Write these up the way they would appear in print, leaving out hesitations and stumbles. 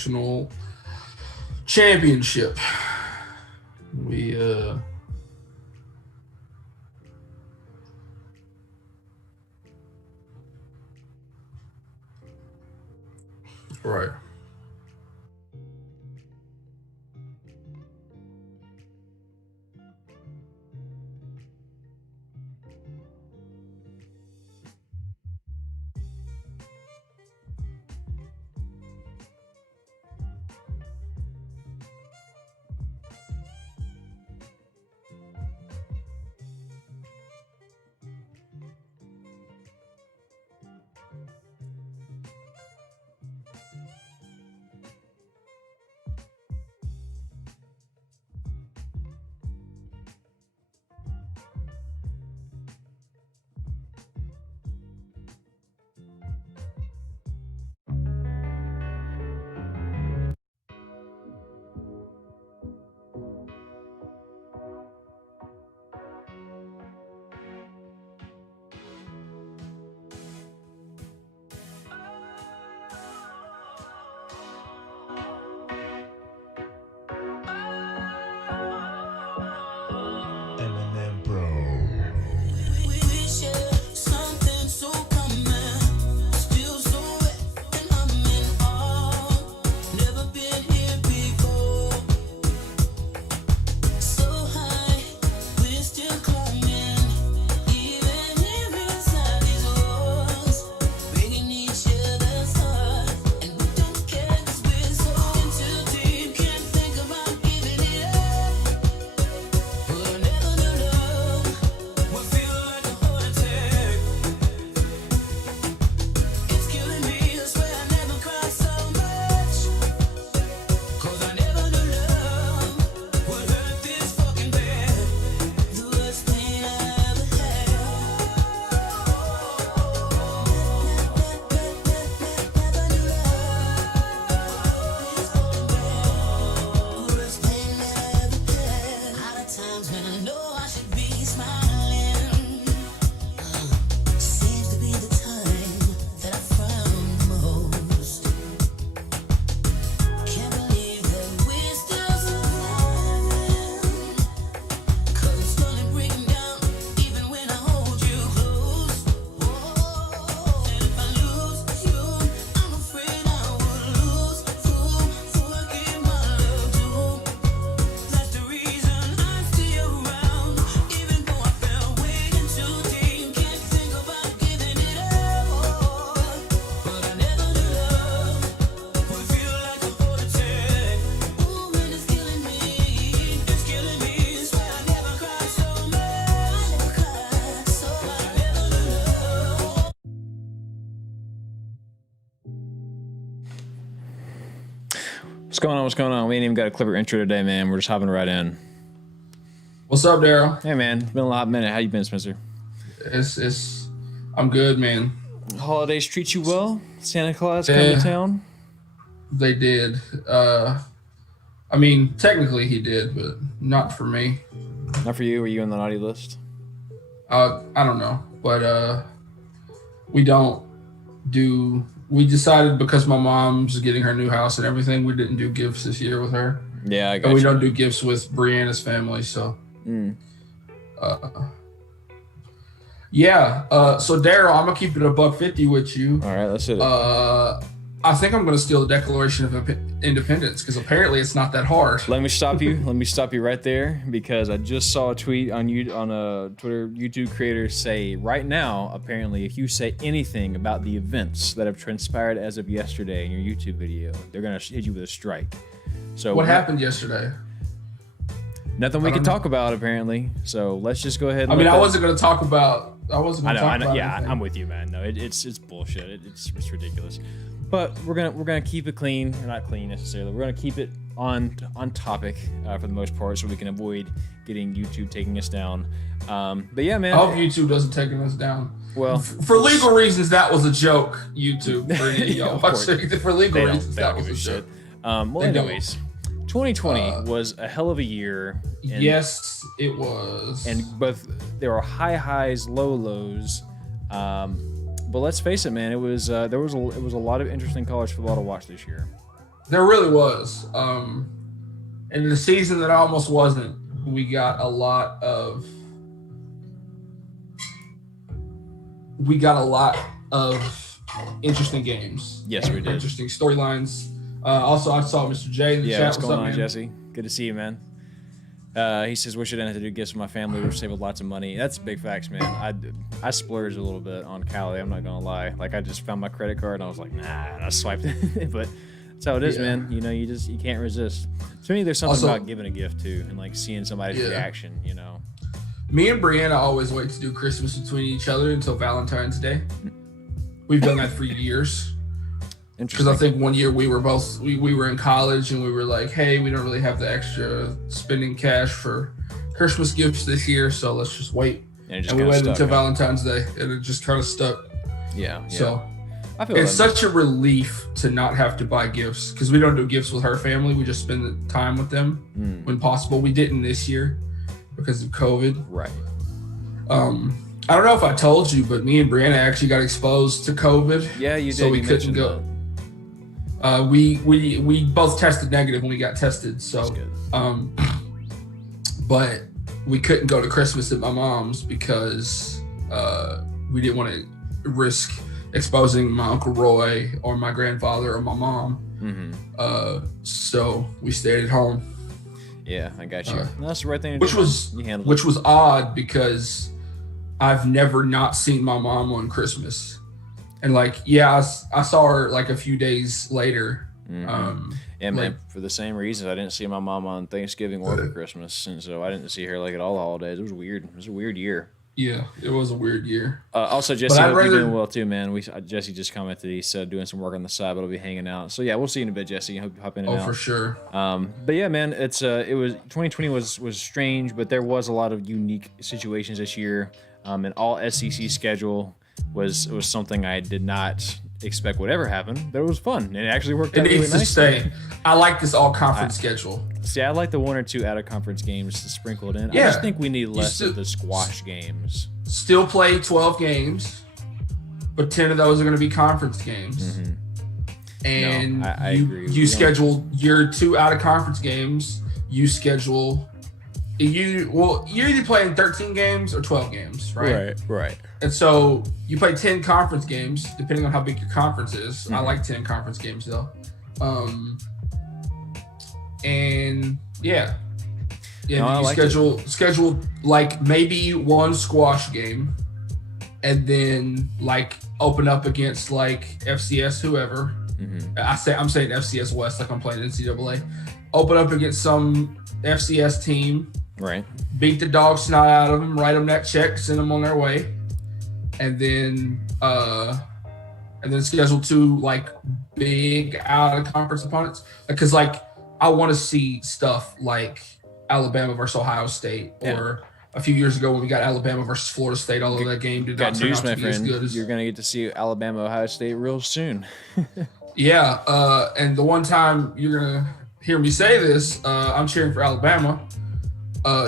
national championship. We right. What's going on? What's going on? We ain't even got a Clipper intro today, man. We're just hopping right in. What's up, Daryl? Hey, man. It's been a hot minute. How you been, Spencer? I'm good, man. Holidays treat you well? Santa Claus come to town? They did. I mean, technically he did, but not for me. Not for you? Were you on the naughty list? I don't know, but we decided because my mom's getting her new house and everything, we didn't do gifts this year with her. Yeah, I got and we you. don't do gifts with Brianna's family, so. So Daryl, I'm gonna keep it a $1.50 with you. All right, let's hit it. I think I'm gonna steal the Declaration of Independence because apparently it's not that hard. Let me stop you. Let me stop you right there because I just saw a tweet on a Twitter YouTube creator say right now, apparently, if you say anything about the events that have transpired as of yesterday in your YouTube video, they're gonna hit you with a strike. So what happened yesterday? Nothing we can talk about apparently. So let's just go ahead. I mean, I wasn't gonna talk about. I know. Yeah, anything. I'm with you, man. No, it's bullshit. It's ridiculous. But we're gonna keep it clean, or not clean necessarily. We're gonna keep it on topic for the most part, so we can avoid getting YouTube taking us down. But yeah, man. I hope YouTube doesn't take us down. Well, for legal reasons, that was a joke. YouTube for any of y'all watching. For legal reasons, that was a joke. Anyways, 2020 was a hell of a year. Yes, it was. And there were high highs, low lows. But let's face it, man. It was a lot of interesting college football to watch this year. There really was. In the season that almost wasn't, we got a lot of interesting games. Yes, we did. Interesting storylines. Also, I saw Mr. J in the chat. What's going on, man? Jesse? Good to see you, man. He says, wish I didn't have to do gifts for my family. We're saving lots of money. That's big facts, man. I splurged a little bit on Cali. I'm not going to lie. Like, I just found my credit card, and I was like, nah, I swiped it. But that's how it is, man. You know, you can't resist. To me, there's something about giving a gift, too, and, like, seeing somebody's reaction, you know. Me and Brianna always wait to do Christmas between each other until Valentine's Day. We've done that for years. Because I think one year we were in college and we were like, hey, we don't really have the extra spending cash for Christmas gifts this year, so let's just wait. And we waited until Valentine's Day, and it just kind of stuck. Yeah. So it's such a relief to not have to buy gifts, because we don't do gifts with her family. We just spend the time with them when possible. We didn't this year because of COVID. Right. I don't know if I told you, but me and Brianna actually got exposed to COVID. Yeah, you did. So we couldn't go. We both tested negative when we got tested. So, that's good. But we couldn't go to Christmas at my mom's because we didn't want to risk exposing my Uncle Roy or my grandfather or my mom. So we stayed at home. Yeah, I got you. That's the right thing to do. Which was odd because I've never not seen my mom on Christmas. And like, I saw her like a few days later. Yeah, man, for the same reason. I didn't see my mom on Thanksgiving or for Christmas. And so I didn't see her like at all the holidays. It was weird. It was a weird year. Yeah, it was a weird year. Also, Jesse, hope you're doing well too, man. Jesse just commented he said doing some work on the side, but he'll be hanging out. So yeah, we'll see you in a bit, Jesse. Hope you hop in and out. Oh, for sure. But yeah, man, it was 2020 was strange, but there was a lot of unique situations this year. And all SEC schedule was something I did not expect would ever happen, but it was fun. And it actually worked out really nice. It needs to stay. I like this all-conference schedule. See, I like the one or two out-of-conference games sprinkled in. Yeah. I just think we need less of the squash games. Still play 12 games, but 10 of those are going to be conference games. And no, I agree. You schedule your 2 out-of-conference games. You schedule... You're either playing 13 games or 12 games, right? Right. And so you play 10 conference games, depending on how big your conference is. I like 10 conference games though. And yeah, no, you schedule like maybe one squash game, and then like open up against like FCS whoever. I'm saying FCS West like I'm playing NCAA. Open up against some FCS team. Right. Beat the dog snot out of them, write them that check, send them on their way, and then schedule 2 like big out of conference opponents. Because like I want to see stuff like Alabama versus Ohio State, or a few years ago when we got Alabama versus Florida State. Although that game did not turn out to be as good as you're gonna get to see Alabama Ohio State real soon. Yeah, and the one time you're gonna hear me say this, I'm cheering for Alabama.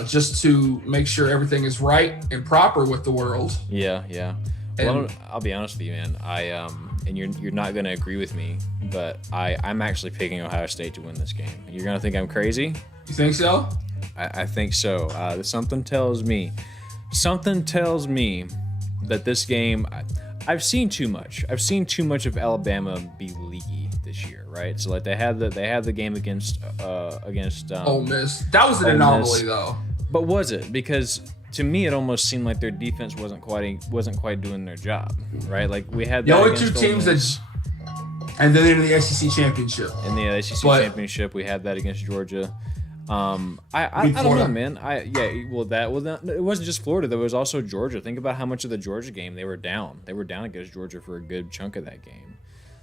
Just to make sure everything is right and proper with the world. Yeah. Well, I'll be honest with you, man. And you're not gonna agree with me, but I'm actually picking Ohio State to win this game. You're gonna think I'm crazy. You think so? I think so. Something tells me that this game. I've seen too much. I've seen too much of Alabama be leaky this year, right? So like they had the game against Ole Miss. That was an anomaly though. But was it? Because to me it almost seemed like their defense wasn't quite doing their job, right? Like we had the only 2 teams and then in the SEC championship. In the SEC championship, we had that against Georgia. I don't know, man. It wasn't just Florida. There was also Georgia. Think about how much of the Georgia game they were down. They were down against Georgia for a good chunk of that game.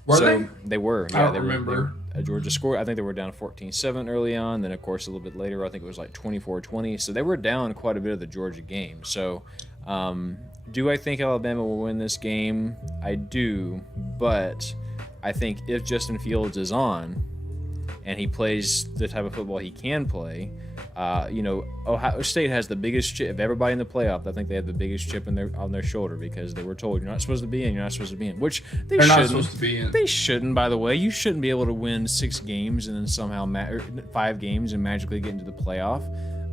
Were they? They were. Yeah, I don't remember. Georgia scored. I think they were down 14-7 early on. Then, of course, a little bit later, I think it was like 24-20. So they were down quite a bit of the Georgia game. So do I think Alabama will win this game? I do. But I think if Justin Fields is on, and he plays the type of football he can play, Ohio State has the biggest chip of everybody in the playoff. I think they have the biggest chip on their shoulder because they were told you're not supposed to be in, you're not supposed to be in, which they're not supposed to be in. They shouldn't, by the way. You shouldn't be able to win 6 games and then somehow 5 games and magically get into the playoff.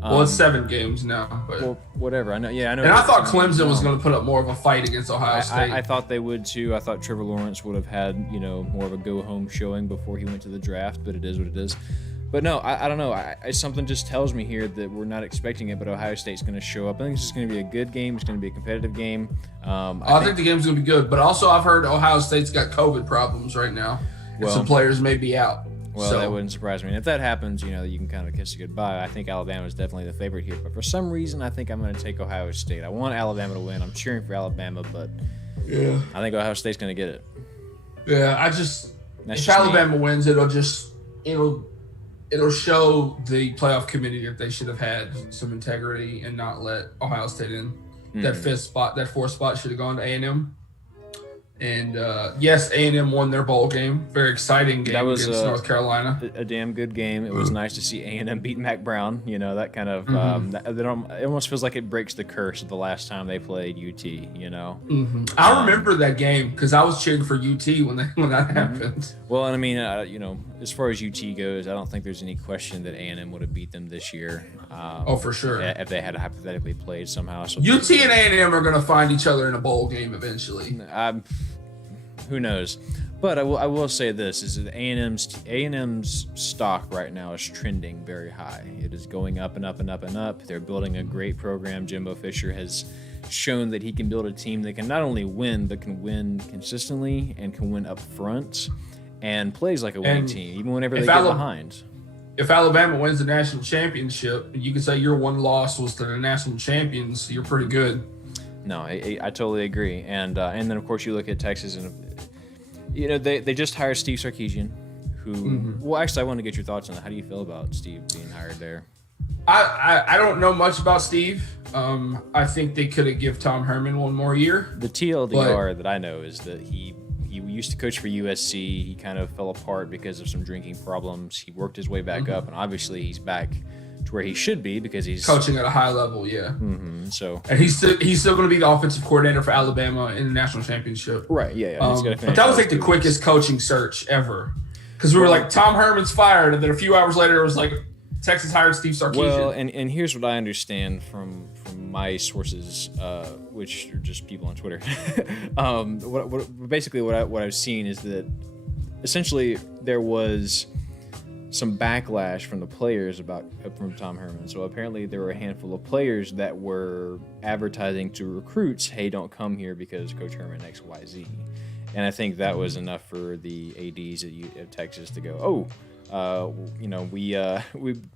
Well, it's 7 games now. But... Well, whatever. I know. Yeah, I know. And I thought Clemson was going to put up more of a fight against Ohio State. I thought they would too. I thought Trevor Lawrence would have had more of a go home showing before he went to the draft. But it is what it is. But no, I don't know. Something just tells me here that we're not expecting it, but Ohio State's going to show up. I think it's just going to be a good game. It's going to be a competitive game. I think the game's going to be good. But also, I've heard Ohio State's got COVID problems right now. And some players may be out. Well, that wouldn't surprise me. And if that happens, you can kind of kiss it goodbye. I think Alabama is definitely the favorite here. But for some reason, I think I'm going to take Ohio State. I want Alabama to win. I'm cheering for Alabama, but I think Ohio State's going to get it. Yeah, if Alabama wins, it'll show the playoff committee that they should have had some integrity and not let Ohio State in. Mm-hmm. That 4th spot should have gone to A&M. And yes, A&M won their bowl game. Very exciting game against North Carolina. A damn good game. It was nice to see A&M beat Mac Brown. That kind of it almost feels like it breaks the curse of the last time they played UT. Mm-hmm. I remember that game because I was cheering for UT when that happened. Well, and I mean, as far as UT goes, I don't think there's any question that A&M would have beat them this year. For sure. If they had hypothetically played somehow. So UT and A&M are going to find each other in a bowl game eventually. Who knows? But I will say this: is that A&M's stock right now is trending very high. It is going up and up and up and up. They're building a great program. Jimbo Fisher has shown that he can build a team that can not only win but can win consistently and can win up front and plays like a winning team, even whenever they get behind. If Alabama wins the national championship, you can say your one loss was to the national champions. You're pretty good. No, I totally agree. And then of course you look at Texas and. They just hired Steve Sarkeesian, who. Well, actually, I want to get your thoughts on that. How do you feel about Steve being hired there? I don't know much about Steve. I think they could have given Tom Herman one more year. The TLDR that I know is that he used to coach for USC. He kind of fell apart because of some drinking problems. He worked his way back up, and obviously he's back to where he should be because he's coaching at a high level. Yeah. So and he's still going to be the offensive coordinator for Alabama in the national championship. Right. Yeah. But that was like the quickest coaching search ever because we were like Tom Herman's fired, and then a few hours later it was like Texas hired Steve Sarkeesian. Well, and here's what I understand from my sources, which are just people on Twitter. What I've seen is that essentially there was some backlash from the players from Tom Herman. So apparently there were a handful of players that were advertising to recruits, hey, don't come here because Coach Herman XYZ. And I think that was enough for the ADs at Texas to go, we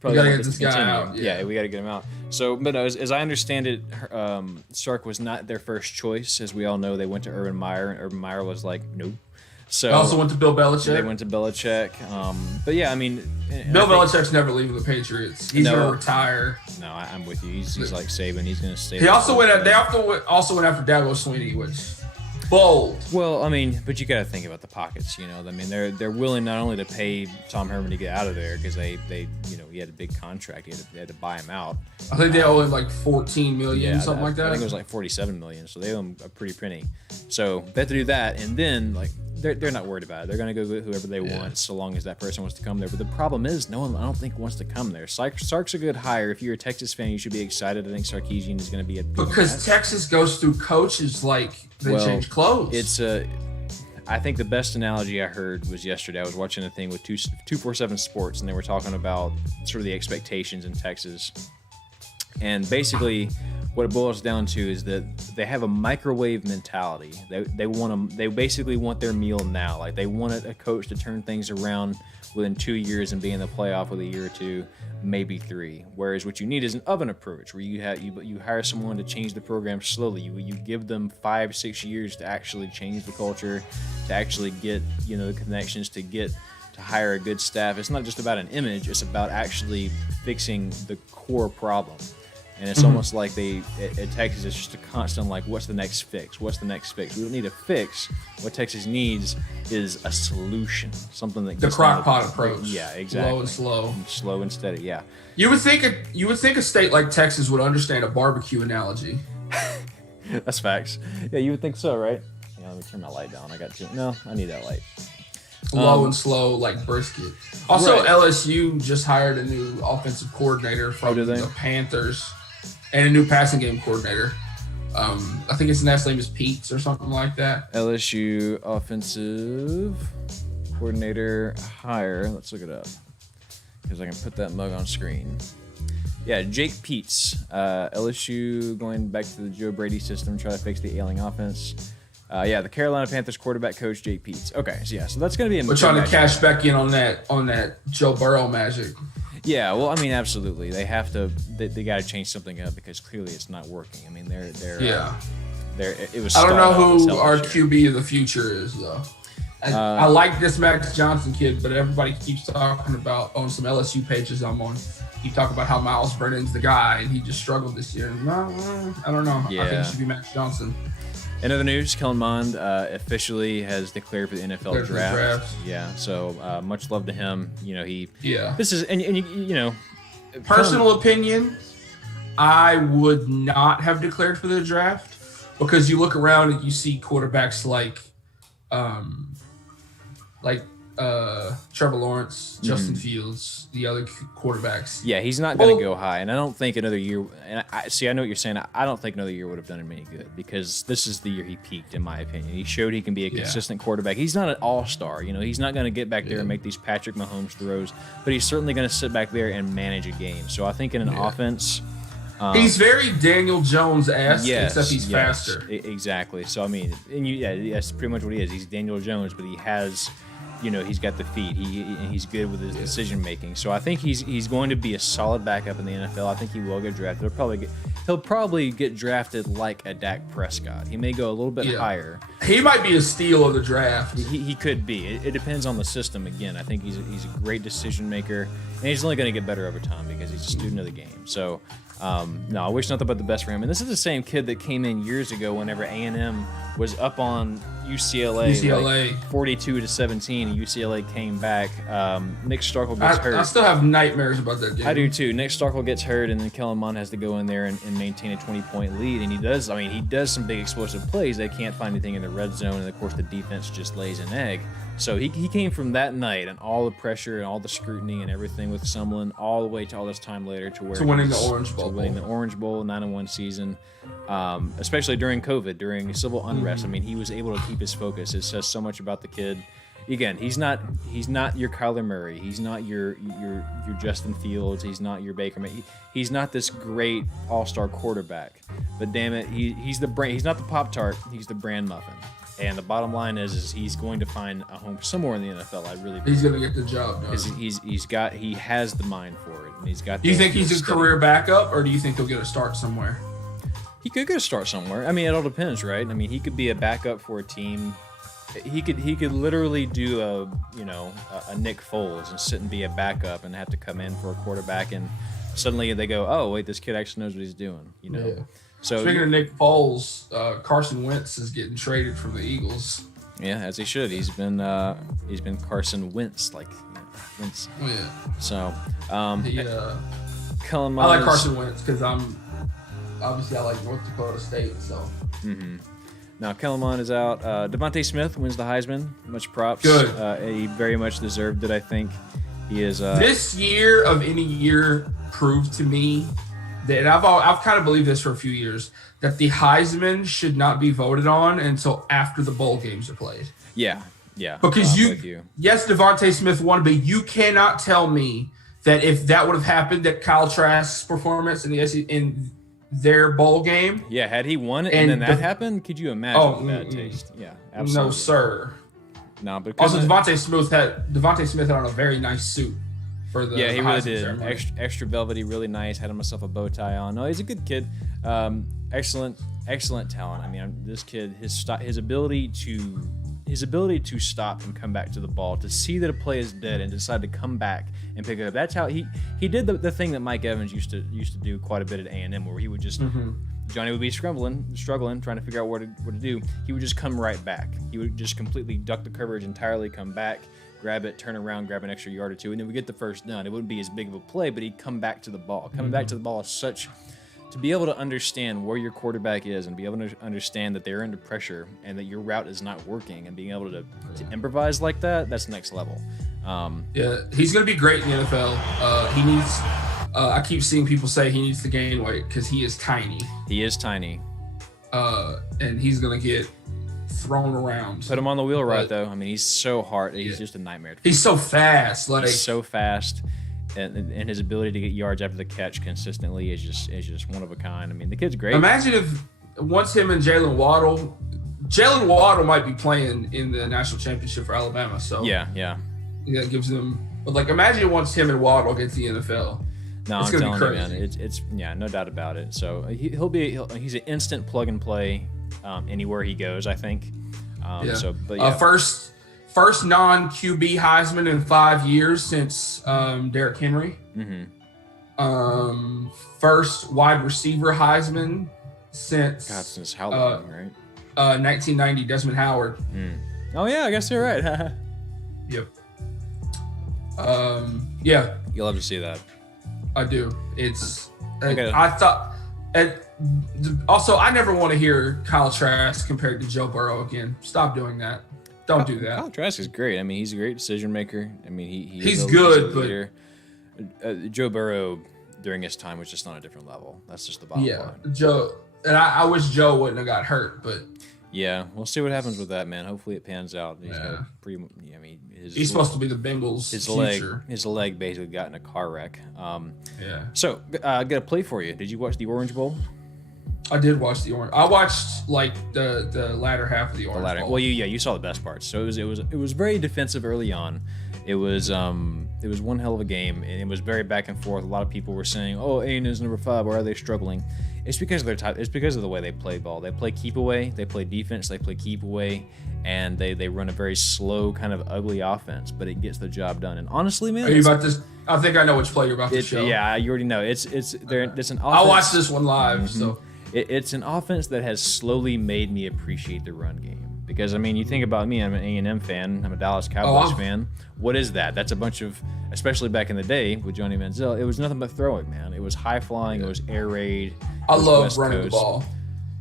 probably gotta get this guy out. Yeah, we got to get him out. So, but as I understand it, Sark was not their first choice. As we all know, they went to Urban Meyer, and Urban Meyer was like, nope. So they also went to Bill Belichick. They went to Belichick. But yeah, I mean, Bill Belichick's never leaving the Patriots. He's going to retire. No, I'm with you. He's like Saban. He's going to stay. They also went after Dabo Swinney, which bold. Well, I mean, but you got to think about the pockets. I mean, they're willing not only to pay Tom Herman to get out of there because they he had a big contract. They had to buy him out. I think they owe him like $14 million, something like that. I think it was like $47 million. So they owe him a pretty penny. So they have to do that, and then like. They're not worried about it. They're going to go get whoever they want so long as that person wants to come there. But the problem is no one, I don't think, wants to come there. Sark's a good hire. If you're a Texas fan, you should be excited. I think Sarkeesian is going to be because Texas goes through coaches like they change clothes. I think the best analogy I heard was yesterday. I was watching a thing with 247 Sports, and they were talking about sort of the expectations in Texas. And basically, what it boils down to is that they have a microwave mentality. They basically want their meal now. Like they want a coach to turn things around within 2 years and be in the playoff with a year or two, maybe 3. Whereas what you need is an oven approach, where you hire someone to change the program slowly. You give them 5-6 years to actually change the culture, to actually get the connections, to hire a good staff. It's not just about an image. It's about actually fixing the core problem. And it's almost like at Texas, it's just a constant, like, what's the next fix? What's the next fix? We don't need a fix. What Texas needs is a solution, something that the crock pot approach. Yeah, exactly. Slow and steady. Yeah. You would think a state like Texas would understand a barbecue analogy. That's facts. Yeah, you would think so, right? Yeah, let me turn my light down. I need that light. Low and slow, like brisket. Also, right. LSU just hired a new offensive coordinator from the Panthers and a new passing game coordinator. I think his last name is Peets or something like that. LSU offensive coordinator hire. Let's look it up because I can put that mug on screen. Yeah, Jake Peets. LSU going back to the Joe Brady system, try to fix the ailing offense. The Carolina Panthers quarterback coach Jake Peets. Okay, so that's going to be we're trying to cash back in on that Joe Burrow magic. Yeah, well, I mean, absolutely. They have to. They got to change something up because clearly it's not working. I mean, they're it was. I don't know who our QB of the future is though. I like this Max Johnson kid, but everybody keeps talking about on some LSU pages I'm on. You talk about how Miles Brennan's the guy, and he just struggled this year. I don't know. Yeah. I think it should be Max Johnson. In other news, Kellen Mond officially has declared for the NFL draft. Yeah, so much love to him. This is and personal opinion. I would not have declared for the draft because you look around and you see quarterbacks like Trevor Lawrence, Justin Fields, the other quarterbacks. Yeah, he's not going to go high, and I don't think another year. And I know what you're saying. I don't think another year would have done him any good because this is the year he peaked, in my opinion. He showed he can be a consistent quarterback. He's not an all-star. He's not going to get back there and make these Patrick Mahomes throws, but he's certainly going to sit back there and manage a game. So I think in an offense. He's very Daniel Jones-esque, except he's faster. Exactly. So, I mean, that's pretty much what he is. He's Daniel Jones, but he has. He's got the feet. He's good with his decision making. So I think he's going to be a solid backup in the NFL. I think he will get drafted. He'll probably get drafted like a Dak Prescott. He may go a little bit higher. He might be a steal of the draft. He could be. It depends on the system. Again, I think he's a great decision maker, and he's only going to get better over time because he's a student of the game. So. I wish nothing but the best for him. And this is the same kid that came in years ago whenever A&M was up on UCLA. Like 42-17, and UCLA came back. Nick Starkel gets hurt. I still have nightmares about that game. I do too. Nick Starkel gets hurt, and then Kellen Mond has to go in there and maintain a 20-point lead. And he does some big explosive plays. They can't find anything in the red zone, and of course the defense just lays an egg. So he came from that night and all the pressure and all the scrutiny and everything with Sumlin all the way to all this time later to winning the Orange Bowl. To winning the Orange Bowl, 9-1 season, especially during COVID, during civil unrest. I mean, he was able to keep his focus. It says so much about the kid. Again, he's not your Kyler Murray. He's not your Justin Fields. He's not your Baker. He's not this great all-star quarterback. But damn it, he's the brand. He's not the Pop-Tart. He's the brand muffin. And the bottom line is he's going to find a home somewhere in the NFL. I really believe. He's going to get the job done. He has the mind for it, and he's got. Do you think he's a career backup, or do you think he'll get a start somewhere? He could get a start somewhere. I mean, it all depends, right? I mean, he could be a backup for a team. He could literally do a Nick Foles and sit and be a backup and have to come in for a quarterback, and suddenly they go, oh wait, this kid actually knows what he's doing. Yeah. So speaking of Nick Foles, Carson Wentz is getting traded from the Eagles. Yeah, as he should. He's been Carson Wentz, Wentz. Oh, yeah. So Kellen Mond. I like Carson Wentz because I like North Dakota State. So. Mm-hmm. Now Kellen Mond is out. Devante Smith wins the Heisman. Much props. Good. He very much deserved it. I think he is. This year of any year proved to me. And I've kind of believed this for a few years, that the Heisman should not be voted on until after the bowl games are played. Yeah. Because yes, Devante Smith won, but you cannot tell me that if that would have happened, that Kyle Trask's performance in their bowl game. Yeah, had he won it and then that happened, could you imagine the bad taste? Yeah, absolutely. No, sir. No, but also Devante Smith had on a very nice suit. Yeah, he really did. Extra velvety, really nice. Had himself a bow tie on. No, he's a good kid. Excellent talent. I mean, this kid, his ability to his ability to stop and come back to the ball, to see that a play is dead and decide to come back and pick it up. That's how he did the thing that Mike Evans used to do quite a bit at A&M, where he would just Johnny would be struggling, trying to figure out what to do. He would just come right back. He would just completely duck the coverage entirely, come back, grab it, turn around, grab an extra yard or two, and then we get the first down. It wouldn't be as big of a play, but he'd come back to the ball. Coming back to the ball is such, to be able to understand where your quarterback is and be able to understand that they're under pressure and that your route is not working, and being able to improvise like that, that's next level. Yeah, he's going to be great in the NFL. He needs, I keep seeing people say he needs to gain weight because he is tiny. He is tiny. And he's going to get thrown around. Put him on the wheel right, though. I mean, he's so hard. He's just a nightmare. He's so fast. He's so fast. And his ability to get yards after the catch consistently is just one of a kind. I mean, the kid's great. Imagine if once him and Jalen Waddle might be playing in the national championship for Alabama. So yeah, it gives them. But like, imagine once him and Waddle get to the NFL. No, I'm telling you, man, it's no doubt about it. So he's an instant plug and play anywhere he goes, I think. First non-QB Heisman in 5 years since Derrick Henry. First wide receiver Heisman since how long, right? 1990, Desmond Howard. Oh yeah, I guess you're right. Yep. You'll love to see that. I do. It's. I thought. Also, I never want to hear Kyle Trask compared to Joe Burrow again. Stop doing that. Don't do that. Kyle Trask is great. I mean, he's a great decision maker. I mean, he's good, but Joe Burrow during his time was just on a different level. That's just the bottom line. Joe, and I wish Joe wouldn't have got hurt, but yeah, we'll see what happens with that, man. Hopefully, it pans out. He's supposed to be the Bengals' future. His leg basically got in a car wreck. So I got a play for you. Did you watch the Orange Bowl? I did watch the Orange. I watched like the latter half of the Orange Bowl. Well, you saw the best parts. So it was very defensive early on. It was one hell of a game, and it was very back and forth. A lot of people were saying, "Oh, A&M's number 5. Why are they struggling?" It's because of their type. It's because of the way they play ball. They play keep away. They play defense. They play keep away, and they run a very slow, kind of ugly offense, but it gets the job done. And honestly, man, are you about to? I think I know which play you're about to show. Yeah, you already know. It's an offense. I watched this one live, so. It's an offense that has slowly made me appreciate the run game. Because, I mean, you think about me, I'm an A&M fan, I'm a Dallas Cowboys fan. What is that? That's a bunch of, especially back in the day with Johnny Manziel, it was nothing but throwing, man. It was high flying, it was air raid. I love running the ball.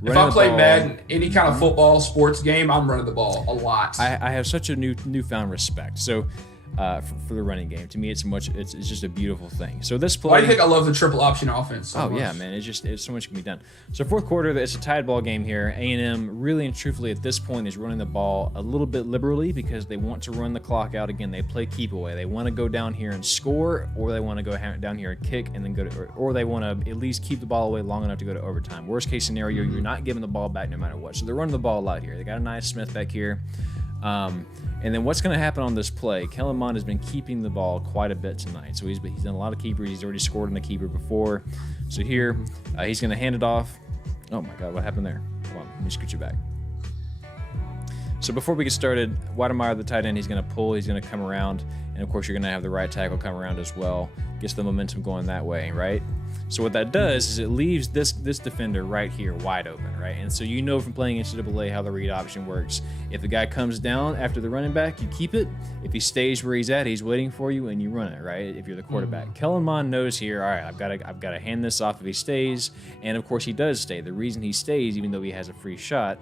If I play Madden, any kind of football, sports game, I'm running the ball a lot. I have such a newfound respect. So, for the running game, to me, it's just a beautiful thing. So this play. Why do you think I love the triple option offense so much? Yeah, man, it's so much can be done. So fourth quarter, it's a tied ball game here. A&M really and truthfully at this point is running the ball a little bit liberally because they want to run the clock out again. They play keep away. They want to go down here and score, or they want to go down here and kick and then go to, or they want to at least keep the ball away long enough to go to overtime. Worst case scenario, you're not giving the ball back no matter what. So they're running the ball a lot here. They got a nice Smith back here. And then what's going to happen on this play? Kellen Mond has been keeping the ball quite a bit tonight. So he's done a lot of keepers. He's already scored on the keeper before. So here, he's going to hand it off. Oh, my God, what happened there? Hold on, let me scoot you back. So before we get started, Weidemeyer, the tight end, he's going to pull. He's going to come around. And, of course, you're going to have the right tackle come around as well. Gets the momentum going that way, right? So what that does is it leaves this defender right here wide open, right? And so you know from playing NCAA how the read option works. If the guy comes down after the running back, you keep it. If he stays where he's at, he's waiting for you, and you run it, right? If you're the quarterback. Kellen Mond knows here, all right, I've got to hand this off if he stays. And, of course, he does stay. The reason he stays, even though he has a free shot,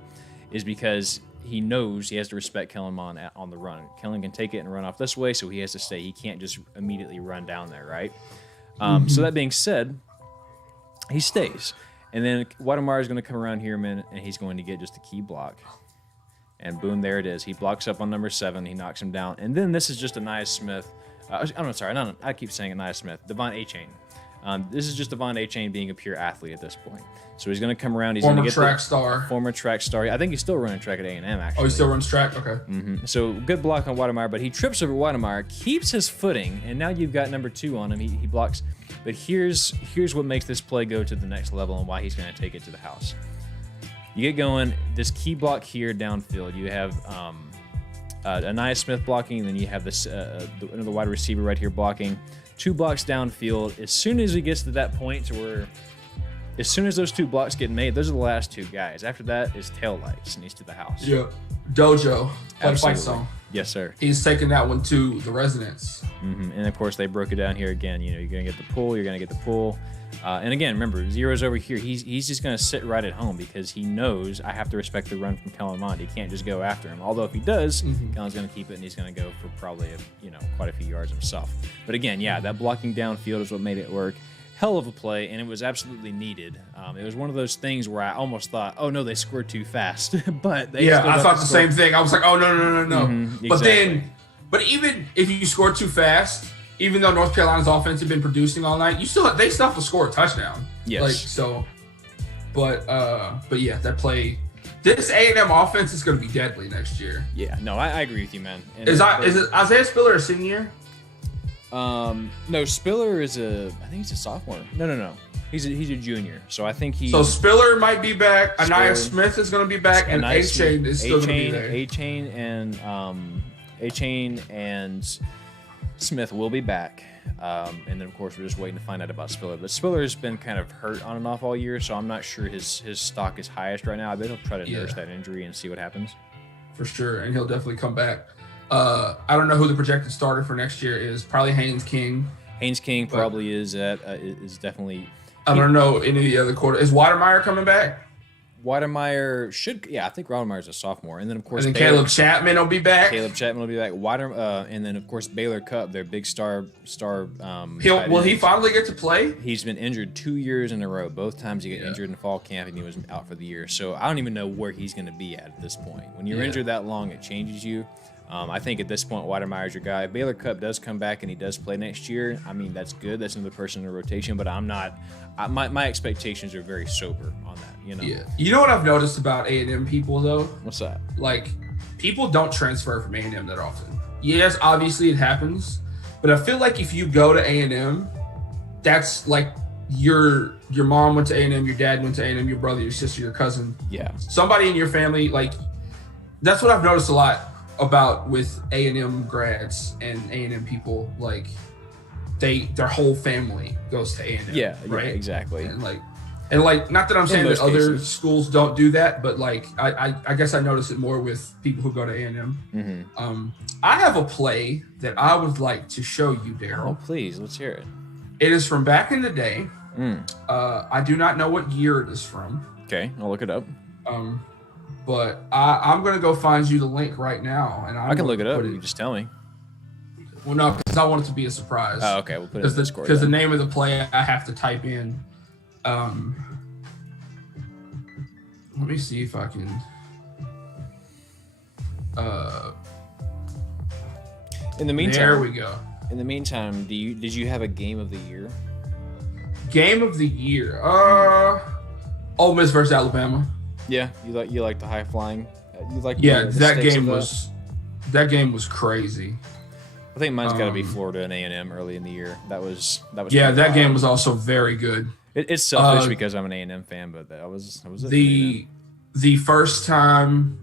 is because he knows he has to respect Kellen Mond on the run. Kellen can take it and run off this way, so he has to stay. He can't just immediately run down there, right? So that being said, he stays. And then Weidemeyer is going to come around here a minute, and he's going to get just a key block. And boom, there it is. He blocks up on number 7. He knocks him down. And then this is just a Nia Smith. I keep saying it, Nia Smith. Devon Achane. This is just Devon Achane being a pure athlete at this point. So he's going to come around. He's going to get former track star. I think he's still running track at A&M, actually. Oh, he still runs track? Okay. So good block on Weidemeyer, but he trips over Weidemeyer, keeps his footing, and now you've got number 2 on him. He blocks. But here's what makes this play go to the next level and why he's going to take it to the house. You get going, this key block here downfield. You have Anaya Smith blocking, and then you have this another wide receiver right here blocking. 2 blocks downfield. As soon as he gets to that point to where, as soon as those 2 blocks get made, those are the last 2 guys. After that is tail lights, and he's to the house. Yeah. Dojo. That fight song. Yes, sir. He's taking that one to the residents. Mm-hmm. And of course, they broke it down here again. You know, you're gonna get the pull. You're gonna get the pull. And again, remember, Zero's over here. He's just gonna sit right at home because he knows I have to respect the run from Kellen Mond. He can't just go after him. Although if he does, Kellen's gonna keep it and he's gonna go for probably quite a few yards himself. But again, yeah, that blocking downfield is what made it work. Hell of a play, and it was absolutely needed. It was one of those things where I almost thought, oh no, they scored too fast. But they I thought the same thing. I was like, oh no. Mm-hmm, but exactly. But even if you score too fast, even though North Carolina's offense had been producing all night, they still have to score a touchdown. Yes. But yeah, that play. This A&M offense is going to be deadly next year. Yeah, no, I agree with you, man. And is it Isaiah Spiller a senior? No, Spiller is I think he's a sophomore. No. He's a junior. So I think So Spiller might be back. Anaya Smith is going to be back, and A-Chain is still going to be there. A-Chain and Smith will be back. And then of course we're just waiting to find out about Spiller. But Spiller's been kind of hurt on and off all year, so I'm not sure his stock is highest right now. I bet he'll try to nurse that injury and see what happens. For sure, and he'll definitely come back. I don't know who the projected starter for next year is. Probably Haynes King. Haynes King probably is definitely. I don't know any of the other quarter. Is Watermeyer coming back? Watermeyer should. Yeah, I think Watermeyer's a sophomore, and then of course Caleb Chapman will be back. And then of course Baylor Cupp, their big star. Will he finally get to play? He's been injured 2 years in a row. Both times he got injured in fall camp, and he was out for the year. So I don't even know where he's going to be at this point. When you're injured that long, it changes you. I think at this point, Watermeyer's your guy. Baylor Cupp does come back and he does play next year. I mean, that's good. That's another person in the rotation, but I'm not. My expectations are very sober on that. Yeah. You know what I've noticed about A&M people though? What's that? Like, people don't transfer from A&M that often. Yes, obviously it happens, but I feel like if you go to A&M, that's like your mom went to A&M, your dad went to A&M, your brother, your sister, your cousin. Yeah. Somebody in your family, like, that's what I've noticed a lot about with A&M grads and A&M people. Like, their whole family goes to A&M. Yeah, right? Yeah, exactly. And like, not that I'm saying that other schools don't do that, but like, I guess I notice it more with people who go to A&M. Mm-hmm. I have a play that I would like to show you, Daryl. Oh, please, let's hear it. It is from back in the day. I do not know what year it is from. Okay, I'll look it up. But I'm going to go find you the link right now. And I can look it up. You just tell me. Well, no, because I want it to be a surprise. Oh, okay. We'll put it in the Discord. Because the name of the play I have to type in. Let me see if I can. In the meantime, there we go. In the meantime, did you have a game of the year? Game of the year. Ole Miss versus Alabama. Yeah, you like the high flying. That game was crazy. I think mine's got to be Florida and A&M early in the year. That was. Yeah, that game was also very good. It's selfish because I'm an A&M fan, but that was the first time.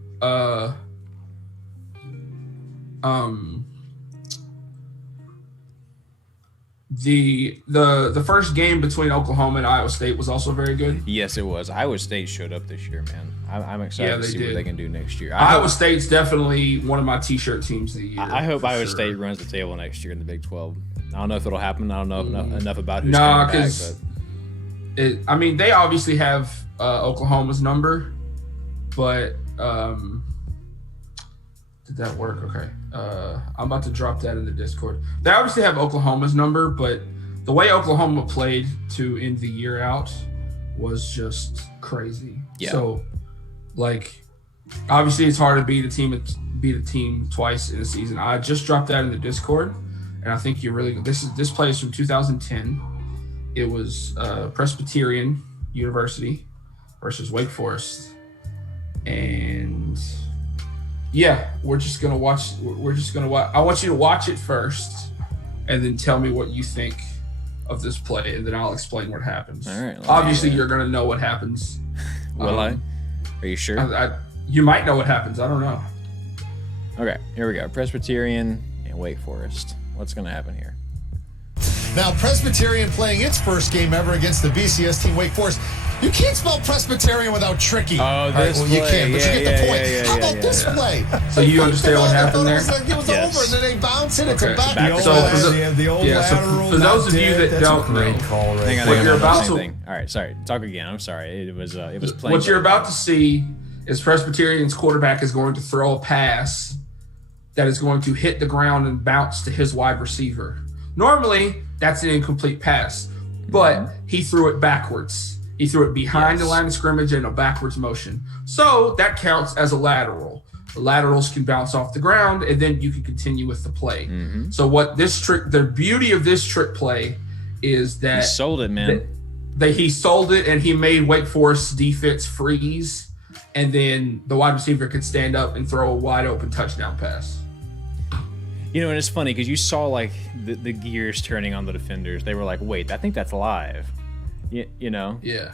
The first game between Oklahoma and Iowa State was also very good. Yes, it was. Iowa State showed up this year, man. I'm excited to see what they can do next year. Iowa State's definitely one of my T-shirt teams of the year. I hope Iowa State runs the table next year in the Big 12. I don't know if it'll happen. I don't know enough about who's coming back. But they obviously have Oklahoma's number, but did that work? Okay. I'm about to drop that in the Discord. They obviously have Oklahoma's number, but the way Oklahoma played to end the year out was just crazy. Yeah. So, like, obviously it's hard to beat a team twice in a season. I just dropped that in the Discord, and I think you're really good. This play is from 2010. It was Presbyterian University versus Wake Forest, and yeah, we're just gonna watch. I want you to watch it first, and then tell me what you think of this play, and then I'll explain what happens. All right. Obviously, you're gonna know what happens. Will I? Are you sure? You might know what happens. I don't know. Okay, here we go. Presbyterian and Wake Forest. What's going to happen here? Now, Presbyterian playing its first game ever against the BCS team, Wake Forest. You can't spell Presbyterian without tricky. Oh, this well, you can, but you get the point. Yeah, How about this play? So you understand what happened there? It was over, and then they bounce it. It's a back. The old lateral. For those of you that don't know, Hang on, what you're about to. All right, sorry. Talk again. I'm sorry. It was playing. What you're about to see is Presbyterian's quarterback is going to throw a pass that is going to hit the ground and bounce to his wide receiver. Normally, that's an incomplete pass, but he threw it backwards. He threw it behind the line of scrimmage in a backwards motion. So that counts as a lateral. The laterals can bounce off the ground, and then you can continue with the play. Mm-hmm. So what this trick, the beauty of this trick play is that— he sold it, man. He sold it, and he made Wake Forest defense freeze, and then the wide receiver could stand up and throw a wide open touchdown pass. You know, and it's funny because you saw like the gears turning on the defenders. They were like, wait, I think that's live. You know? Yeah.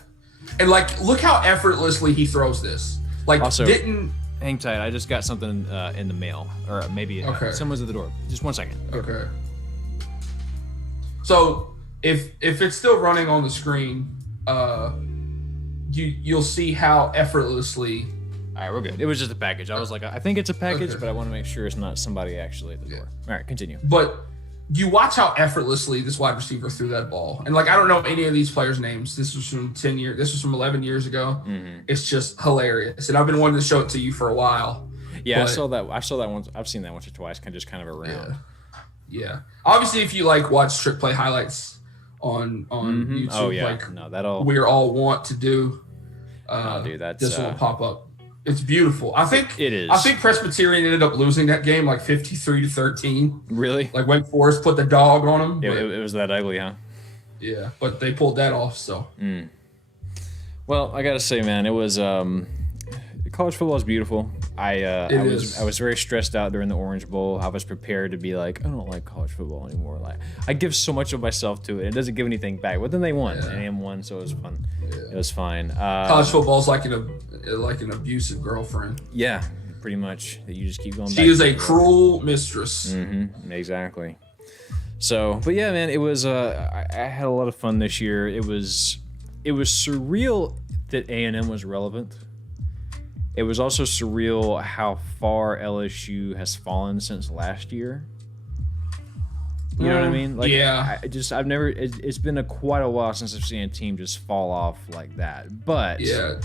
And like, look how effortlessly he throws this. Like, also, hang tight. I just got something in the mail, or maybe someone's at the door. Just 1 second. Okay. So if it's still running on the screen, you'll see how effortlessly. All right, we're good. It was just a package. I was like, I think it's a package, but I want to make sure it's not somebody actually at the door. All right, continue. But you watch how effortlessly this wide receiver threw that ball. And like, I don't know any of these players' names. This was from 11 years ago. Mm-hmm. It's just hilarious. And I've been wanting to show it to you for a while. Yeah, I saw that once. I've seen that once or twice, just kind of around. Yeah. Obviously, if you like watch trick play highlights on YouTube, we're all want to do. Dude, this will pop up. It's beautiful. I think it is. I think Presbyterian ended up losing that game like 53-13. Really? Like Wake Forest put the dog on them. It was that ugly, huh? Yeah, but they pulled that off. So. Well, I gotta say, man, it was college football is beautiful. I was very stressed out during the Orange Bowl. I was prepared to be like, I don't like college football anymore. Like, I give so much of myself to it. It doesn't give anything back. But then they won. And AM won, so it was fun. Yeah. It was fine. College football is like an abusive girlfriend. Yeah, pretty much. You just keep going back. She is a cruel mistress. Mm-hmm, exactly. So, but yeah, man, it was. I had a lot of fun this year. It was surreal that A&M was relevant. It was also surreal how far LSU has fallen since last year. You know what I mean? Like, yeah. I've never. It's been quite a while since I've seen a team just fall off like that. But yeah,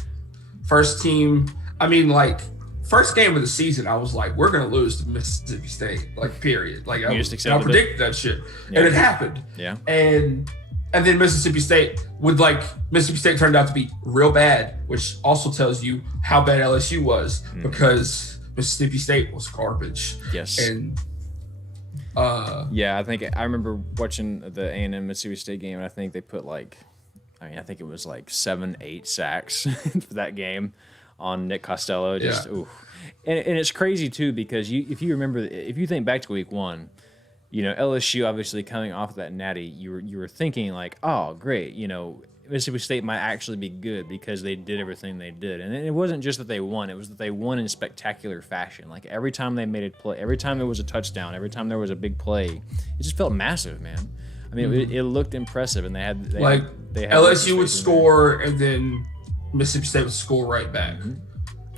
first team. I mean, like, first game of the season, I was like, we're gonna lose to Mississippi State. Like, period. Like, I predicted that shit, and it happened. Yeah. And then Mississippi State turned out to be real bad, which also tells you how bad LSU was because Mississippi State was garbage. Yes. And I think I remember watching the A&M Mississippi State game, and I think they put I think it was like 7-8 sacks for that game on Nick Costello. And it's crazy too because if you think back to week 1. You know, LSU obviously coming off of that Natty, you were thinking like, oh, great, you know, Mississippi State might actually be good because they did everything they did. And it wasn't just that they won, it was that they won in spectacular fashion. Like every time they made a play, every time there was a touchdown, every time there was a big play, it just felt massive, man. I mean, it looked impressive, and they had LSU would score, and then Mississippi State would score right back. Mm-hmm.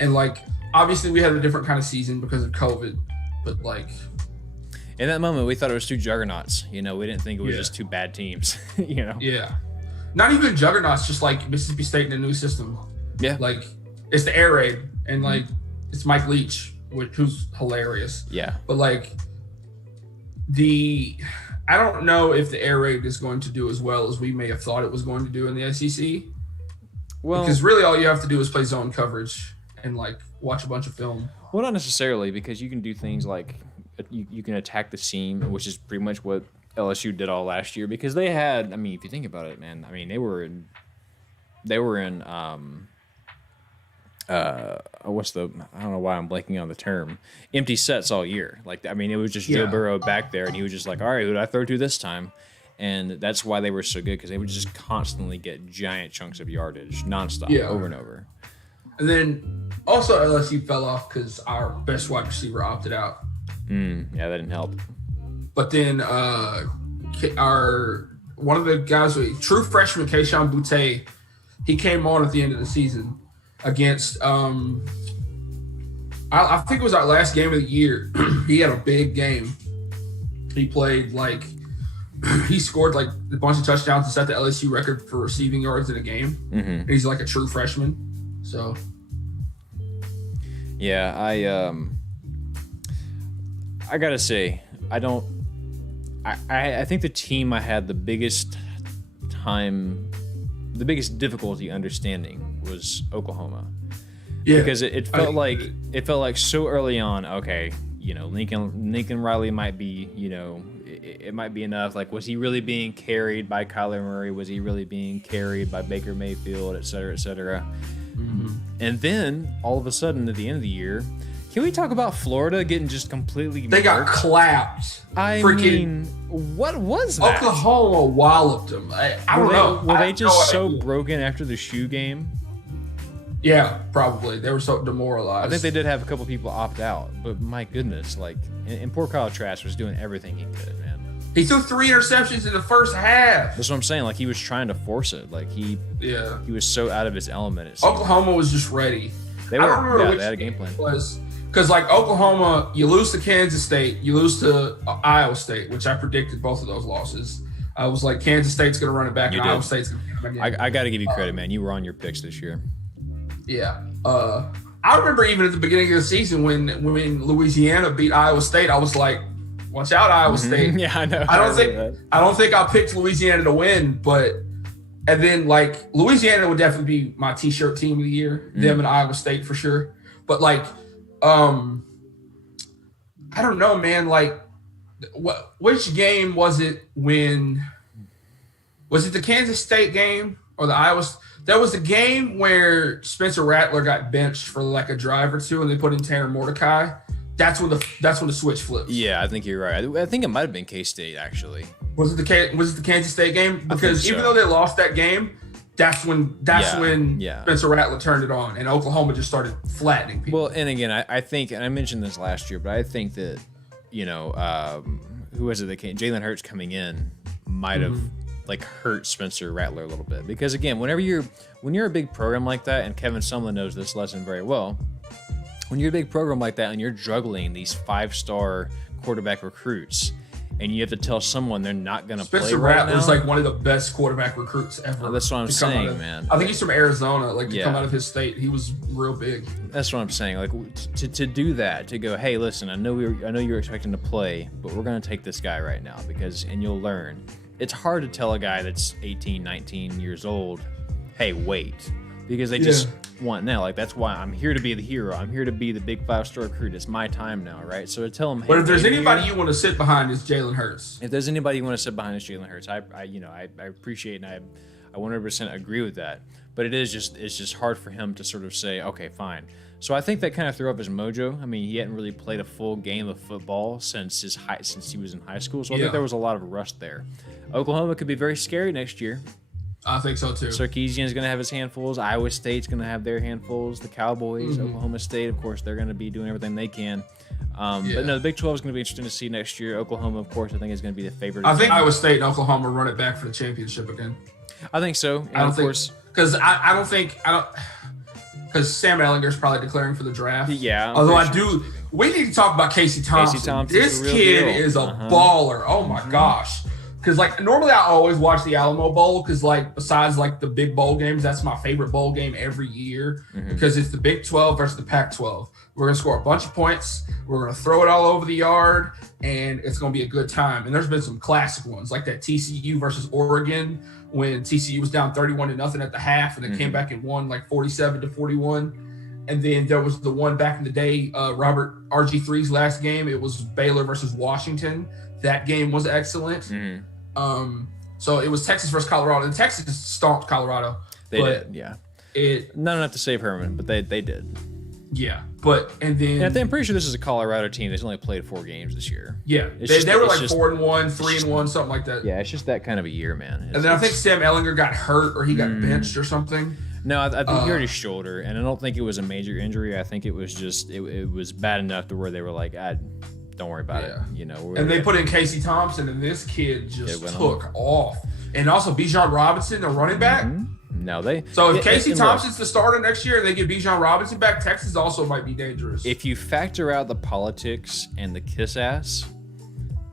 And like, obviously we had a different kind of season because of COVID, but like, in that moment, we thought it was two juggernauts. You know, we didn't think it was just two bad teams. You know. Yeah. Not even juggernauts, just like Mississippi State in a new system. Yeah. Like, it's the air raid, and like it's Mike Leach, who's hilarious. Yeah. But like I don't know if the air raid is going to do as well as we may have thought it was going to do in the SEC. Well, because really all you have to do is play zone coverage and like watch a bunch of film. Well, not necessarily, because you can do things like you can attack the seam, which is pretty much what LSU did all last year, because they had, I mean, if you think about it, man, I mean, they were in what's the, I don't know why I'm blanking on the term, empty sets all year. Like, I mean, it was just Joe Burrow back there, and he was just like, all right, who did I throw to this time? And that's why they were so good, because they would just constantly get giant chunks of yardage nonstop, over and over. And then also LSU fell off because our best wide receiver opted out. Yeah, that didn't help. But then one of the guys, true freshman Keyshawn Boutte, he came on at the end of the season against I think it was our last game of the year. He had a big game. He played he scored like a bunch of touchdowns and set the LSU record for receiving yards in a game. And he's like a true freshman. So yeah, I gotta say, I think the team I had the biggest difficulty understanding was Oklahoma. Yeah, because it felt like so early on. Okay, Lincoln Riley might be, it might be enough. Like, was he really being carried by Kyler Murray? Was he really being carried by Baker Mayfield, et cetera, et cetera? And then all of a sudden, at the end of the year, can we talk about Florida getting just completely? They got clapped. I mean, what was that? Oklahoma walloped them. I don't know. Were they just so broken after the shoe game? Yeah, probably. They were so demoralized. I think they did have a couple people opt out, but my goodness, and poor Kyle Trask was doing everything he could, man. He threw 3 interceptions in the first half. That's what I'm saying. Like, he was trying to force it. Like, he was so out of his element. Oklahoma was just ready. They were. They had a game plan. Because Oklahoma, you lose to Kansas State, you lose to Iowa State, which I predicted both of those losses. I was like, Kansas State's going to run it back, and Iowa State's going to run it back. I got to give you credit, man. You were on your picks this year. Yeah. I remember even at the beginning of the season when Louisiana beat Iowa State, I was like, watch out, Iowa State. Yeah, I know. I don't think I picked Louisiana to win, and then Louisiana would definitely be my t-shirt team of the year, them and Iowa State for sure. But I don't know, man, which game was it was it the Kansas State game or the Iowa? There was a game where Spencer Rattler got benched for a drive or two, and they put in Tanner Mordecai. That's when the switch flipped. Yeah, I think you're right. I think it might have been K-State actually. Was it the Kansas State game? Because even though they lost that game, that's when Spencer Rattler turned it on, and Oklahoma just started flattening people. Well, and again, I think, and I mentioned this last year, but I think that who was it that came? Jalen Hurts coming in might have hurt Spencer Rattler a little bit, because again, when you're a big program like that, and Kevin Sumlin knows this lesson very well, when you're a big program like that and you're juggling these 5-star quarterback recruits, and you have to tell someone they're not going to play Spencer right Rattler's now, one of the best quarterback recruits ever. That's what I'm saying, man. I think he's from Arizona. To come out of his state, he was real big. That's what I'm saying. To do that, to go, hey, listen, I know you're expecting to play, but we're going to take this guy right now and you'll learn. It's hard to tell a guy that's 18, 19 years old, hey, wait, because they just want now. That's why I'm here to be the hero. I'm here to be the big 5-star recruit. It's my time now, right? So to tell them, hey, but if there's anybody you want to sit behind, it's Jalen Hurts. If there's anybody you want to sit behind, it's Jalen Hurts. I appreciate and I 100% agree with that. But it's just hard for him to sort of say, okay, fine. So I think that kind of threw up his mojo. I mean, he hadn't really played a full game of football since he was in high school. So I think there was a lot of rust there. Oklahoma could be very scary next year. I think so too. Sarkeesian is going to have his handfuls. Iowa State's going to have their handfuls. The Cowboys, Oklahoma State, of course, they're going to be doing everything they can. But no, the Big 12 is going to be interesting to see next year. Oklahoma, of course, I think is going to be the favorite. I think Iowa State and Oklahoma run it back for the championship again. I think so. And of course, because because Sam Ehlinger's probably declaring for the draft. Yeah. Although we need to talk about Casey Thompson. This kid is a baller. Oh my gosh. Because normally I always watch the Alamo Bowl because besides the big bowl games, that's my favorite bowl game every year because it's the Big 12 versus the Pac-12. We're going to score a bunch of points. We're going to throw it all over the yard, and it's going to be a good time. And there's been some classic ones like that TCU versus Oregon when TCU was down 31-0 at the half, and they came back and won 47-41. And then there was the one back in the day, Robert RG3's last game. It was Baylor versus Washington. That game was excellent. So it was Texas versus Colorado, and Texas stomped Colorado. They did, yeah. Not enough to save Herman, but they did. Yeah, and then I'm pretty sure this is a Colorado team that's only played 4 games this year. Yeah, they were 4-1, 3-1, something like that. Yeah, it's just that kind of a year, man. And then I think Sam Ehlinger got hurt or he got benched or something. No, I think he hurt his shoulder, and I don't think it was a major injury. I think it was just it was bad enough to where they were like, don't worry about it. You know. And they put in Casey Thompson, and this kid just took off. And also Bijan Robinson, the running back. No, So if Casey Thompson's the starter next year and they get Bijan Robinson back, Texas also might be dangerous. If you factor out the politics and the kiss ass,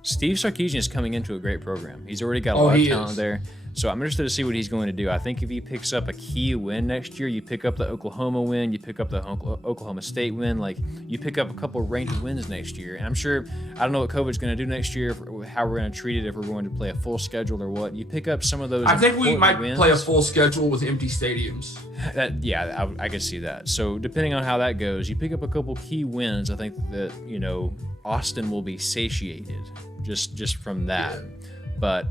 Steve Sarkeesian is coming into a great program. He's already got a lot of talent there. So I'm interested to see what he's going to do. I think if he picks up a key win next year, you pick up the Oklahoma win, you pick up the Oklahoma State win, like you pick up a couple ranked wins next year. And I'm sure, I don't know what COVID's going to do next year, how we're going to treat it, if we're going to play a full schedule or what. You pick up some of those. I think we might play a full schedule with empty stadiums. I could see that. So depending on how that goes, you pick up a couple key wins. I think that, Austin will be satiated just from that. Yeah. But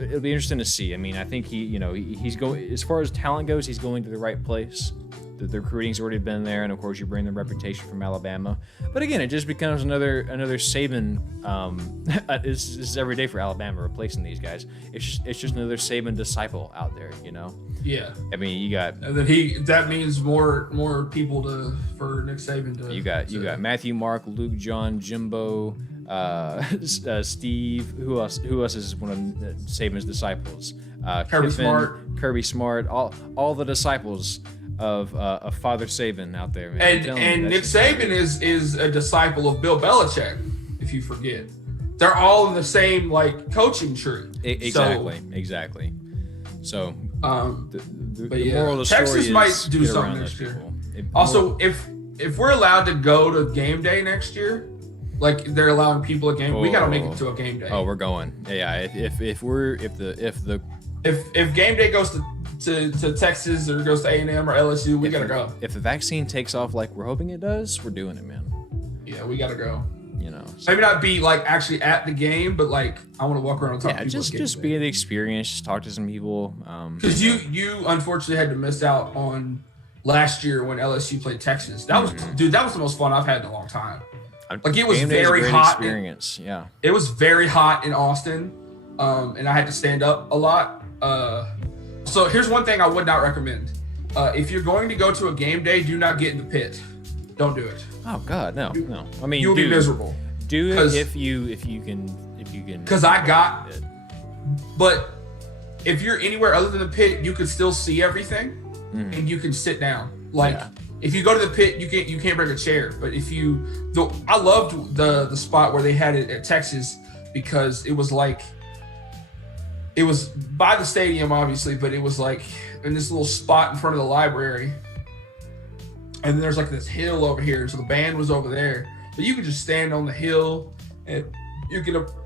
it'll be interesting to see. I mean, I think he's going, as far as talent goes, he's going to the right place. The recruiting's already been there, and of course, you bring the reputation from Alabama. But again, it just becomes another Saban. It's every day for Alabama replacing these guys. It's just another Saban disciple out there, Yeah. I mean, you got. And then that means more people for Nick Saban to. You got Matthew, Mark, Luke, John, Jimbo. Steve, who else is one of Saban's disciples? Kirby Smart, all the disciples of Father Saban out there, man. And Nick Saban is a disciple of Bill Belichick, if you forget. They're all in the same coaching tree. Exactly. So the moral of the Texas story is might do something next year. Also, if we're allowed to go to game day next year, like they're allowing people a game, we gotta make it to a game day. Oh, we're going. Yeah, if game day goes to Texas or goes to A&M or LSU, we gotta go. If the vaccine takes off like we're hoping it does, we're doing it, man. Yeah, we gotta go. So. Maybe not be actually at the game, but I want to walk around and talk to people. Just be the experience, just talk to some people. Because you unfortunately had to miss out on last year when LSU played Texas. That was that was the most fun I've had in a long time. It was very hot. Experience. Yeah. It was very hot in Austin, and I had to stand up a lot. So here's one thing I would not recommend: if you're going to go to a game day, do not get in the pit. Don't do it. Oh God, no. I mean, you'll be miserable. Do it if you can. Because but if you're anywhere other than the pit, you can still see everything, and you can sit down. If you go to the pit, you can't bring a chair. But I loved the spot where they had it at Texas because it was by the stadium, obviously, but it was in this little spot in front of the library. And then there's this hill over here, so the band was over there. But you could just stand on the hill, and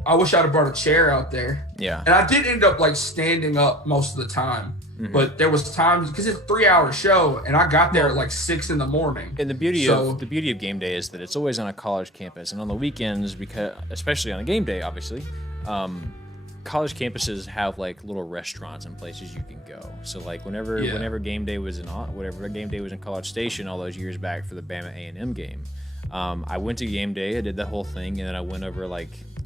I wish I'd have brought a chair out there. Yeah. And I did end up standing up most of the time. But there was times because it's a 3-hour show, and I got there at 6 in the morning. And the beauty of game day is that it's always on a college campus, and on the weekends, because especially on a game day, obviously, college campuses have little restaurants and places you can go. So whenever game day was in College Station all those years back for the Bama A&M game, I went to game day, I did the whole thing, and then I went over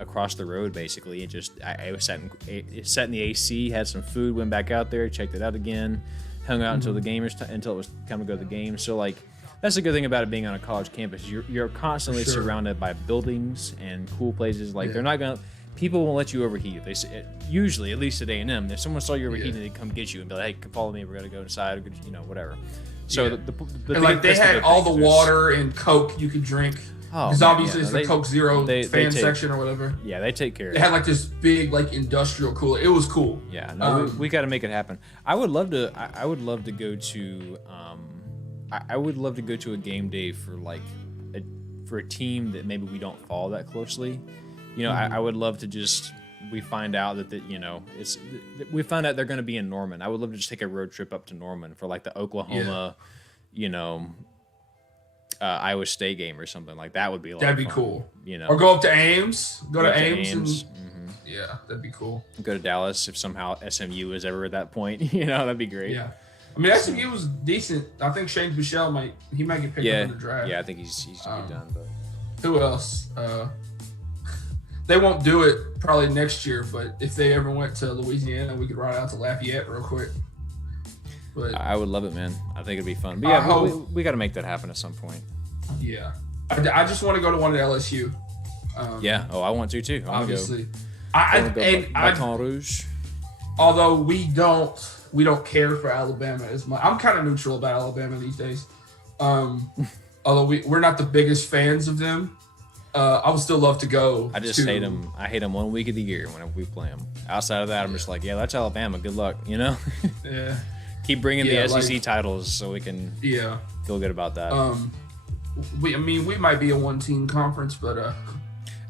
across the road basically, and just I sat in the AC, had some food, went back out there, checked it out again, hung out until until it was time to go to the game. So that's the good thing about it being on a college campus. You're constantly surrounded by buildings and cool places. They're not gonna. People won't let you overheat. They say, usually, at least at A&M, if someone saw you overheating, they'd come get you and be like, "Hey, come follow me. We're gonna go inside," or whatever. So they had all the water and Coke you could drink. Because obviously it's the Coke Zero fan section or whatever. Yeah, they take care of it. They had this big industrial cooler. It was cool. Yeah, no, we got to make it happen. I would love to go to. I would love to go to a game day for for a team that maybe we don't follow that closely. I would love to we find out that we find out they're going to be in Norman. I would love to just take a road trip up to Norman for the Oklahoma, Iowa State game or something like that. Would be that'd be cool. Or go up to Ames. Go to Ames. Yeah, that'd be cool. Go to Dallas if somehow SMU is ever at that point. That'd be great. Yeah. I mean, SMU was decent. I think Shane Buechele might get picked up in the draft. Yeah, I think he's gonna be done. But who else? They won't do it probably next year, but if they ever went to Louisiana, we could ride out to Lafayette real quick. But I would love it, man. I think it'd be fun. But yeah, we got to make that happen at some point. Yeah, I just want to go to one at LSU. Yeah. Oh, I want to too. Obviously, Baton Rouge. Although we don't care for Alabama as much. I'm kind of neutral about Alabama these days. Although we're not the biggest fans of them. I would still love to go. I just hate them. I hate them 1 week of the year whenever we play them. Outside of that, I'm just like, yeah, that's Alabama. Good luck, you know? Yeah. Keep bringing the SEC titles so we can feel good about that. We might be a one-team conference, but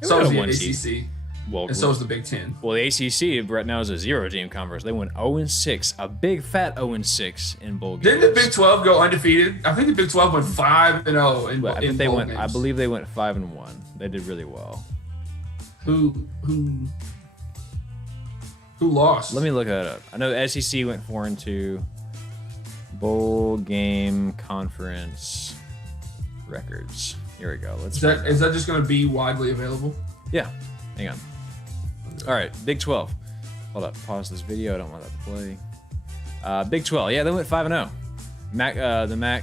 so is the ACC. Well, and so is the Big Ten. Well, the ACC right now is a 0-team conference. They went 0-6, a big fat 0-6 in bowl games. Didn't the Big 12 go undefeated? I think the Big 12 went 5-0 in bowl games. I believe they went 5-1. They did really well. Who lost? Let me look that up. I know the SEC went 4-2. Bowl game conference records. Here we go. Is that just going to be widely available? Yeah. Hang on. All right, Big 12. Hold up. Pause this video. I don't want that to play. Big 12. Yeah, they went 5-0. The MAC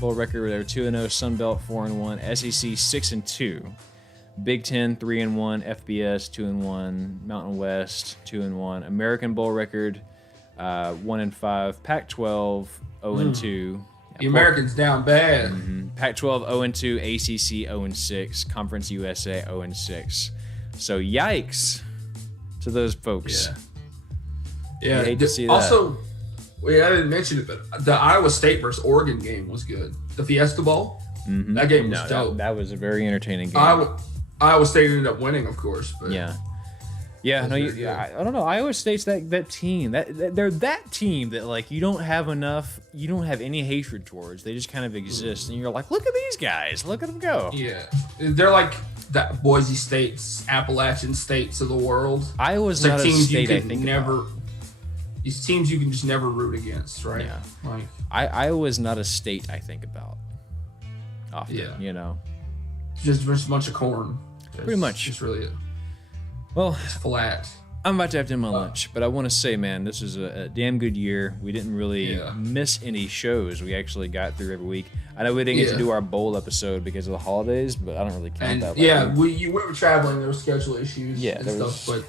bowl record, they were 2-0. Sun Belt 4-1. SEC 6-2. Big 10 3-1. FBS 2-1. Mountain West 2-1. American bowl record 1-5. Pac-12 0-2. The Americans down bad. Mm-hmm. Pac-12 0-2. ACC 0-6. Conference USA 0-6. So yikes to those folks. Yeah. I hate to see that. Also, I didn't mention it, but the Iowa State versus Oregon game was good. The Fiesta Bowl. Mm-hmm. That game was dope. That was a very entertaining game. Iowa State ended up winning, of course. But yeah. No, I don't know. Iowa State's that team. They're that team that like you don't have any hatred towards. They just kind of exist, and you're like, look at these guys. Look at them go. Yeah, they're like that Boise States, Appalachian states of the world. Iowa's not a state I think never. These teams you can just never root against, right? Yeah. Like Iowa's not a state I think about often. Yeah. You know, just a bunch of corn. Pretty much. Just really it. Well, it's flat. I'm about to have to end my lunch, but I want to say, man, this is a damn good year. We didn't really miss any shows. We actually got through every week. I know we didn't get to do our bowl episode because of the holidays, but I don't really count that. Yeah, we were traveling. There were schedule issues and stuff, but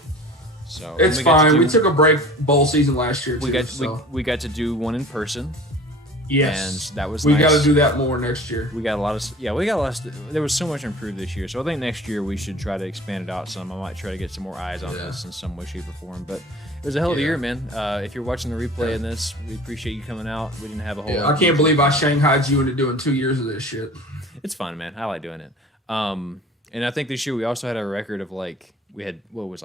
so it's fine. We took a break bowl season last year, too. We got to do one in person. Yes, and that was we nice. got to do that more next year. We got a lot of there was so much improved this year, so I think next year we should try to expand it out some. I might try to get some more eyes on this in some way, shape, or form. But it was a hell of a year, man. If you're watching the replay in this, we appreciate you coming out. We didn't have a whole. I can't believe I shanghaied you into doing 2 years of this shit. It's fun, man. I like doing it. And I think this year we also had a record of like we had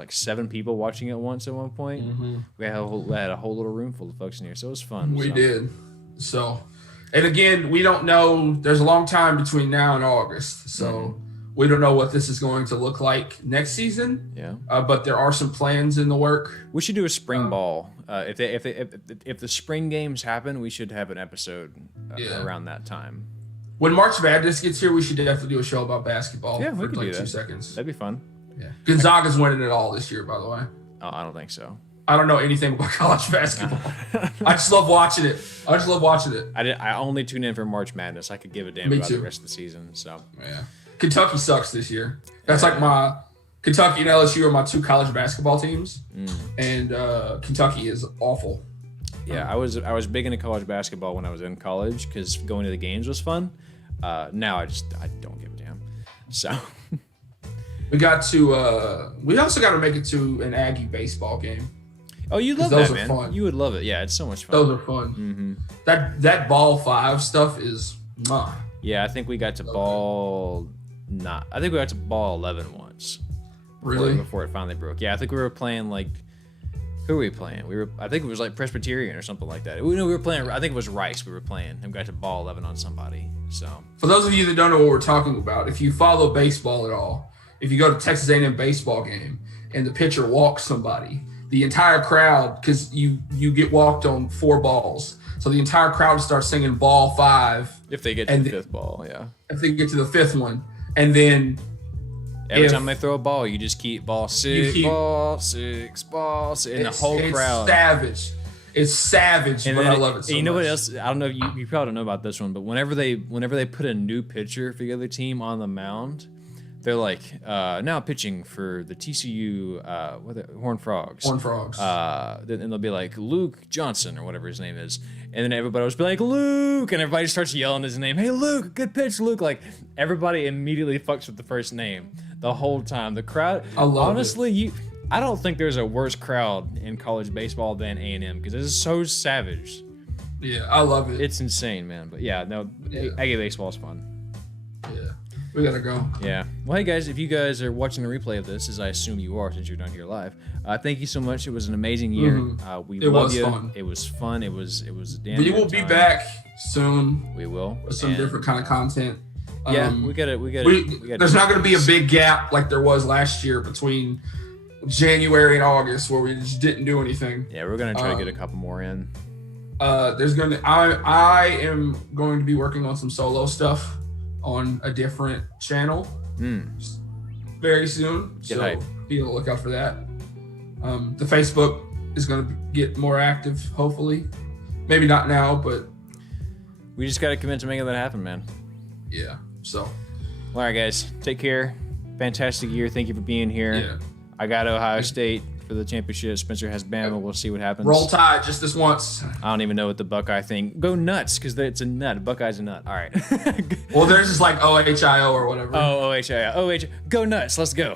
7 people watching at once at one point. Mm-hmm. We had a whole little room full of folks in here, so it was fun. We did. So. And again, we don't know. There's a long time between now and August, so we don't know what this is going to look like next season. Yeah. But there are some plans in the work. We should do a spring ball. If the spring games happen, we should have an episode around that time. When March Madness gets here, we should definitely do a show about basketball. Yeah, we could do that. 2 seconds. That'd be fun. Yeah. Gonzaga's winning it all this year, by the way. Oh, I don't think so. I don't know anything about college basketball. I just love watching it. I only tune in for March Madness. I could give a damn about the rest of the season. So yeah, Kentucky sucks this year. That's like my Kentucky and LSU are my 2 college basketball teams, and Kentucky is awful. Yeah, I was big into college basketball when I was in college because going to the games was fun. Now I don't give a damn. So we also got to make it to an Aggie baseball game. Oh, you love that, man. Fun. You would love it. Yeah, it's so much fun. Those are fun. Mm-hmm. That ball 5 stuff is Yeah, I think we got to ball 11 once. Really? Before it finally broke. Yeah, I think we were playing like who were we playing? I think it was like Presbyterian or something like that. We were playing. I think it was Rice. We were playing and got to ball 11 on somebody. So for those of you that don't know what we're talking about, if you follow baseball at all, if you go to Texas A&M baseball game and the pitcher walks somebody, the entire crowd, because you get walked on 4 balls, so the entire crowd starts singing ball 5. If they get to the 5th ball, yeah. If they get to the 5th one, and then every time they throw a ball, you just keep ball 6, ball 6, ball 6, and the whole crowd. It's savage. It's savage, but I love it so much. You know what else? I don't know. You probably don't know about this one, but whenever they put a new pitcher for the other team on the mound, they're like, now pitching for the TCU Horned Frogs. Horned Frogs. And they'll be like Luke Johnson or whatever his name is, and then everybody will just be like Luke, and everybody starts yelling his name. Hey Luke, good pitch, Luke. Like everybody immediately fucks with the first name the whole time. The crowd. I love honestly, I don't think there's a worse crowd in college baseball than A&M because it's so savage. Yeah, I love it. It's insane, man. But yeah, no, Aggie baseball is fun. Yeah, we gotta go. Yeah. Well, hey guys, if you guys are watching the replay of this, as I assume you are, since you're down here live, thank you so much. It was an amazing year. We love you. Fun. It was fun. It was a damn. We will be back soon. We will with some different kind of content. Yeah, we got it. There's not going to be a big gap like there was last year between January and August where we just didn't do anything. Yeah, we're gonna try to get a couple more in. I am going to be working on some solo stuff on a different channel very soon. Get hype. Be on the lookout for that. The Facebook is going to get more active, hopefully. Maybe not now, but we just got to commit to making that happen, man. Yeah. So. All right, guys. Take care. Fantastic year. Thank you for being here. Yeah. I got Ohio State for the championship. Spencer has Bama. We'll see what happens. Roll Tide just this once. I don't even know what the Buckeye thing. Go nuts, because it's a nut. Buckeye's a nut. All right. Well, there's just like OHIO or whatever. Oh, OHIO. Go nuts. Let's go.